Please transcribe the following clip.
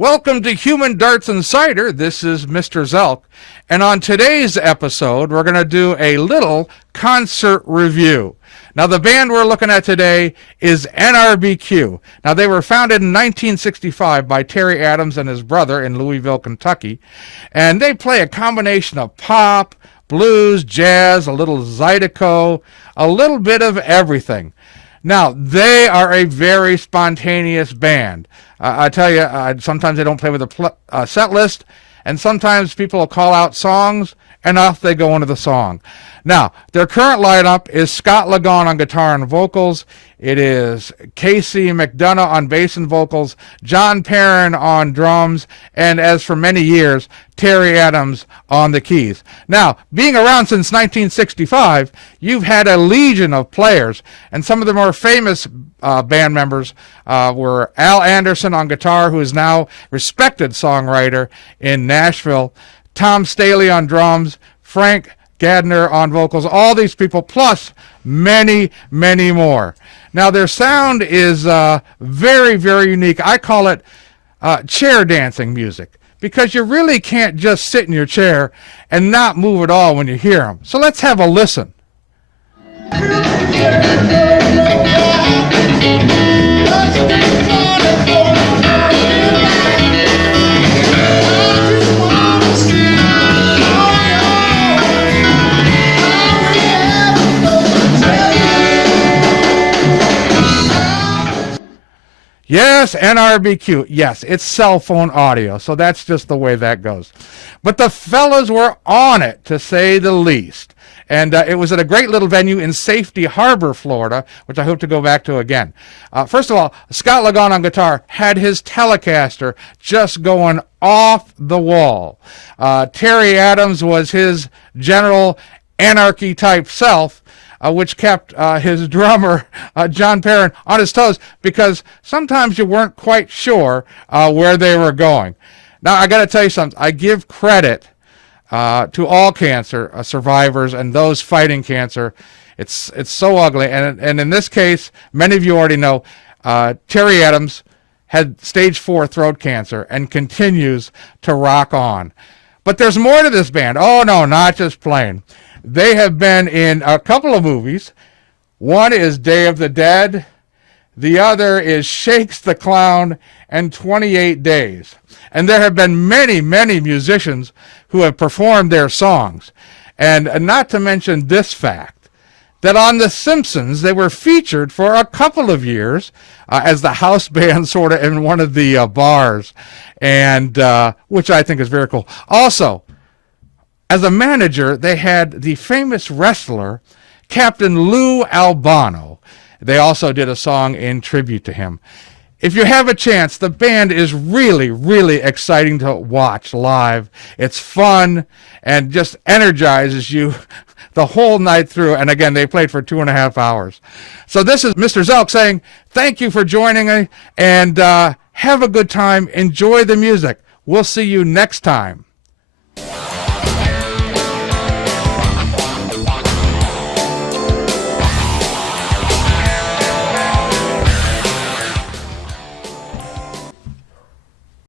Welcome to Human Darts and Cider. This is Mr. Zelk. And on today's episode, we're going to do a little concert review. Now, the band we're looking at today is NRBQ. Now, they were founded in 1965 by Terry Adams and his brother in Louisville, Kentucky. And they play a combination of pop, blues, jazz, a little zydeco, a little bit of everything. Now, they are a very spontaneous band. I tell you, sometimes they don't play with a set list, and sometimes people will call out songs, and off they go into the song. Now, their current lineup is Scott Ligon on guitar and vocals. It is Casey McDonough on bass and vocals, John Perrin on drums, and as for many years, Terry Adams on the keys. Now, being around since 1965, you've had a legion of players, and some of the more famous band members were Al Anderson on guitar, who is now respected songwriter in Nashville, Tom Staley on drums, Frank Gadner on vocals, all these people, plus many, many more. Now, their sound is very, very unique. I call it chair dancing music, because you really can't just sit in your chair and not move at all when you hear them. So let's have a listen. Yes, NRBQ. Yes, it's cell phone audio, so that's just the way that goes. But the fellas were on it, to say the least. And it was at a great little venue in Safety Harbor, Florida, which I hope to go back to again. First of all, Scott Ligon on guitar had his Telecaster just going off the wall. Terry Adams was his general anarchy-type self, which kept his drummer, John Perrin, on his toes, because sometimes you weren't quite sure where they were going. Now, I got to tell you something. I give credit to all cancer survivors and those fighting cancer. It's so ugly. And in this case, many of you already know, Terry Adams had stage 4 throat cancer and continues to rock on. But there's more to this band. Oh, no, not just playing. They have been in a couple of movies. One is Day of the Dead. The other is Shakes the Clown and 28 Days. And there have been many, many musicians who have performed their songs. And not to mention this fact, that on The Simpsons, they were featured for a couple of years as the house band sort of in one of the bars, and which I think is very cool. Also, as a manager, they had the famous wrestler, Captain Lou Albano. They also did a song in tribute to him. If you have a chance, the band is really, really exciting to watch live. It's fun and just energizes you the whole night through. And again, they played for 2.5 hours. So this is Mr. Zelk saying thank you for joining me, and have a good time. Enjoy the music. We'll see you next time.